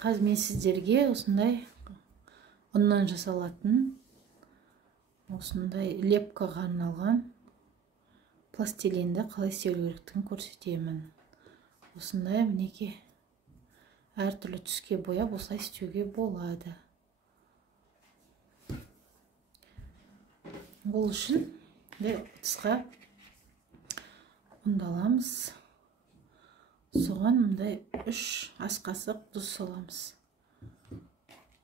Қазір мен сіздерге осындай ұннан жасалатын осындай лепкаға арналған пластилинді қалай істеу керектігін көрсетемін. Осындай мінекей әртүрлі түске бояп осылай істеуге болады. Бұл үшін ыдысқа ұнды аламыз. Соған мындай 3 ас қасық тұз саламыз.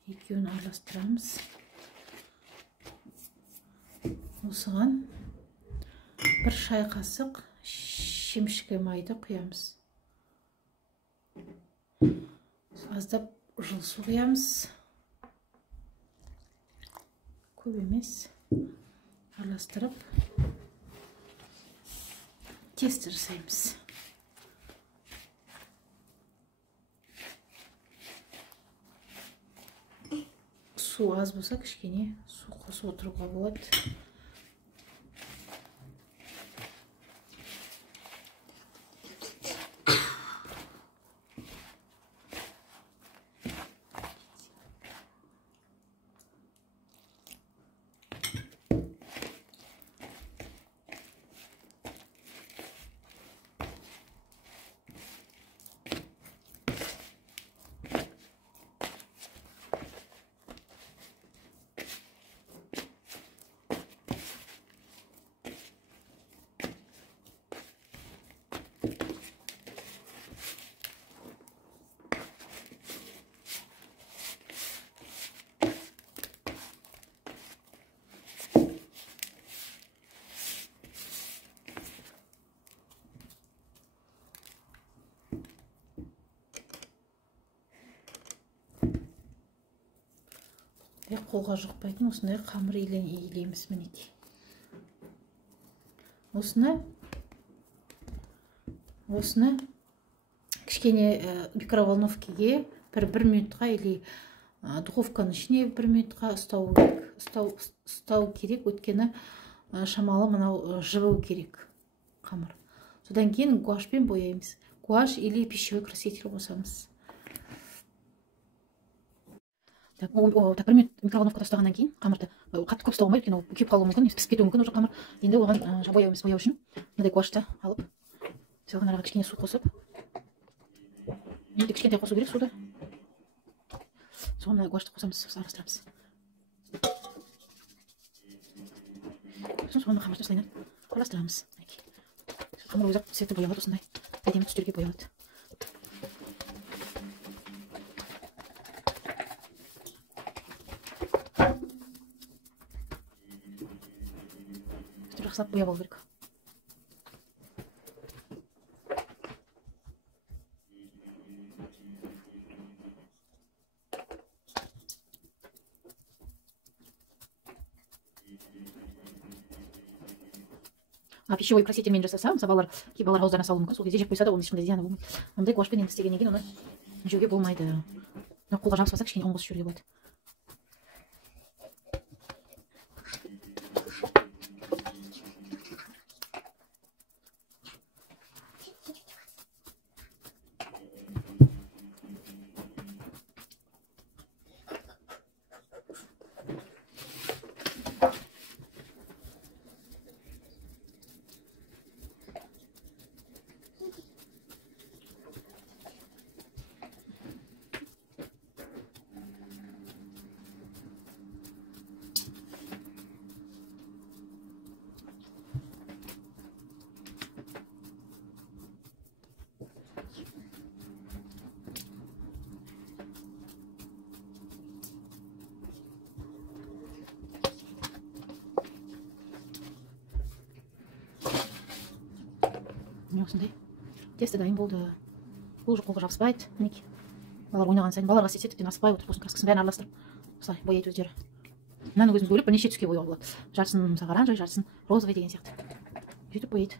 Екеуін араластырамыз. Осыған 1 шай қасық шемшігі майды құямыз. Аздап жыл су құямыз. Көп емес. Араластырып тесті жасаймыз. Су аз болса, кішкене су қосып отыруға болады. Қолға жұқпайтын осындай қамыр илейміз мінекей. Осыны кішкене микроволновкаге 1 минутқа или духовканың ішіне 1 минутқа ұстау керек, өткені шамалы мынау жыбу керек қамыр. Содан кейін гуашпен бояймыз. Гуаш или пищевой краситель қосамыз. Так, 1 минут микроволновкада ұстағаннан кейін қамырды қатты көп ұстауға болмайды, өйткені күйіп қалуы мүмкін, пісіп кетуі мүмкін уже қамыр. Енді оған бояу үшін мынандай гуашты алып, соған араға кішкене су қосып, енді кішкентай қосу керек суды. Соған мына гуашты қосамыз, араластырамыз. Соған қамырды осылай араластырамыз. Қамыр өзі цветі боялады, осындай әдемі түстерге боялады. Жақсылап бояп алу керек. Пищевой красительмен жасаса, мысалы кей балалар ауыздарына салуы мүмкін, сол кезде жеп қойса да оның ешқандай зияны болмайды. Мындай гуашпен енді істегеннен кейін оны жеуге болмайды. Қолға жабыспаса кішкене оң қосып жеуге болады. Осындай тесті дайын болды. Бұл қолға жабыспайды. Мінекей. Балалар ойнаған сайын балаларға істесе тіптен аспай отырып осының краскасын бәрін араластырып, осылай бояйды өздері. Мынаны өзіміз бөліп бірнеше түске бояуға болады. Жартысын оранжевый, жартысын розовый деген сияқты. Сөйтіп бояйды.